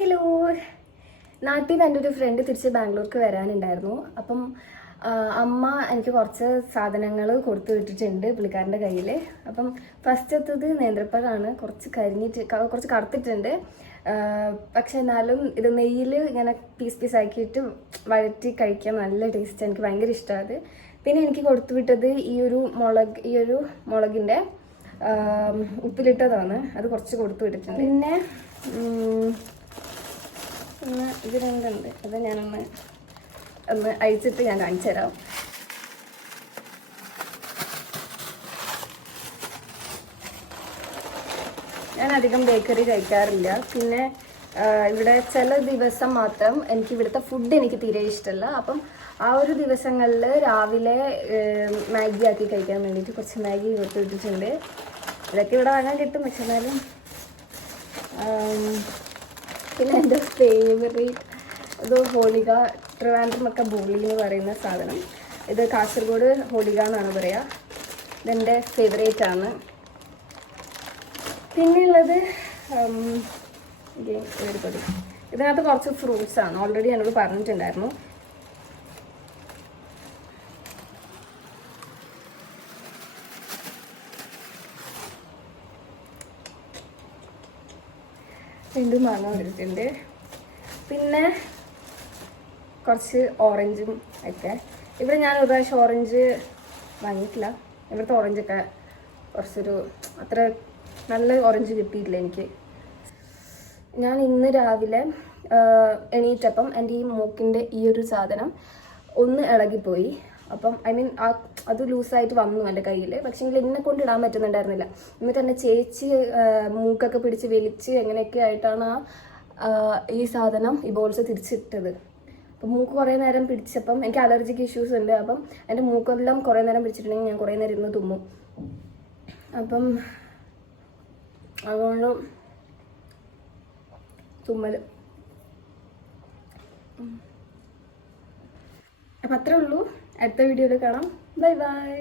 Hello. നാട്ടിൽ നിന്ന് എൻ്റെ ഒരു ഫ്രണ്ട് തിരിച്ച് ബാംഗ്ലൂർക്ക് വരാനുണ്ടായിരുന്നു. അപ്പം അമ്മ എനിക്ക് കുറച്ച് സാധനങ്ങൾ കൊടുത്തു വിട്ടിട്ടുണ്ട് പുള്ളിക്കാരൻ്റെ കയ്യിൽ. അപ്പം ഫസ്റ്റ് എത്തത് നേന്ത്രപ്പഴമാണ്. കുറച്ച് കറുത്തിട്ടുണ്ട്. പക്ഷെ എന്നാലും ഇത് നെയ്യിൽ ഇങ്ങനെ പീസ് ആക്കിയിട്ട് വഴറ്റി കഴിക്കാൻ നല്ല ടേസ്റ്റ്. എനിക്ക് ഭയങ്കര ഇഷ്ടമാണ്. പിന്നെ എനിക്ക് കൊടുത്തു വിട്ടത് ഈ ഒരു മുളകിൻ്റെ ഉപ്പിലിട്ടതാണ്. അത് കുറച്ച് കൊടുത്തു വിട്ടിട്ടുണ്ട്. പിന്നെ ഇത് രണ്ടുണ്ട്. അത് ഞാനൊന്ന് അഴിച്ചിട്ട് ഞാൻ കാണിച്ചു തരാം. ഞാൻ അധികം ബേക്കറി കഴിക്കാറില്ല. പിന്നെ ഇവിടെ ചില ദിവസം മാത്രം എനിക്ക് ഇവിടുത്തെ ഫുഡ് എനിക്ക് തീരെ ഇഷ്ടമല്ല. അപ്പം ആ ഒരു ദിവസങ്ങളിൽ രാവിലെ മാഗി ആക്കി കഴിക്കാൻ വേണ്ടിയിട്ട് കുറച്ച് മാഗി കൊടുത്ത് വിട്ടിട്ടുണ്ട്. ഇതൊക്കെ ഇവിടെ വാങ്ങാൻ കിട്ടും. പക്ഷെ എന്നാലും പിന്നെ എൻ്റെ ഫേവറേറ്റ് ഇത് ഹോളിക. ട്രിവാൻഡ്രമൊക്കെ ബോളി എന്ന് പറയുന്ന സാധനം. ഇത് കാസർഗോഡ് ഹോളിക എന്നാണ് പറയുക. ഇതെൻ്റെ ഫേവറേറ്റ് ആണ്. പിന്നെയുള്ളത് ഇതിനകത്ത് കുറച്ച് ഫ്രൂട്ട്സ് ആണ്. ഓൾറെഡി എന്നോട് പറഞ്ഞിട്ടുണ്ടായിരുന്നു. വീണ്ടും വാങ്ങാൻ വന്നിട്ടുണ്ട്. പിന്നെ കുറച്ച് ഓറഞ്ചും ഒക്കെ. ഇവിടെ ഞാൻ ഒരു പ്രാവശ്യം ഓറഞ്ച് വാങ്ങിയിട്ടില്ല. ഇവിടുത്തെ ഓറഞ്ചൊക്കെ കുറച്ചൊരു അത്ര നല്ല ഓറഞ്ച് കിട്ടിയിട്ടില്ല എനിക്ക്. ഞാൻ ഇന്ന് രാവിലെ എണീറ്റപ്പം എൻ്റെ ഈ മൂക്കിൻ്റെ ഈ ഒരു സാധനം ഒന്ന് ഇളകിപ്പോയി. അപ്പം അത് ലൂസായിട്ട് വന്നു എൻ്റെ കയ്യിൽ. പക്ഷേങ്കിൽ എന്നെ കൊണ്ട് ഇടാൻ പറ്റുന്നുണ്ടായിരുന്നില്ല. എന്നിട്ട് എൻ്റെ ചേച്ചി മൂക്കൊക്കെ പിടിച്ച് വലിച്ച് എങ്ങനെയൊക്കെ ആയിട്ടാണ് ഈ സാധനം ഈ ബോൾസ് തിരിച്ചിട്ടത്. അപ്പം മൂക്ക് കുറേ നേരം പിടിച്ചപ്പം എനിക്ക് അലർജിക്ക് ഇഷ്യൂസ് ഉണ്ട്. അപ്പം എൻ്റെ മൂക്കെല്ലാം കുറേ നേരം പിടിച്ചിട്ടുണ്ടെങ്കിൽ ഞാൻ കുറേ നേരം ഇരുന്ന് തുമ്മും. അപ്പം അതുകൊണ്ട് തുമ്മൽ. അപ്പം അത്രേ ഉള്ളൂ. അടുത്ത വീഡിയോയിൽ കാണാം. Bye bye.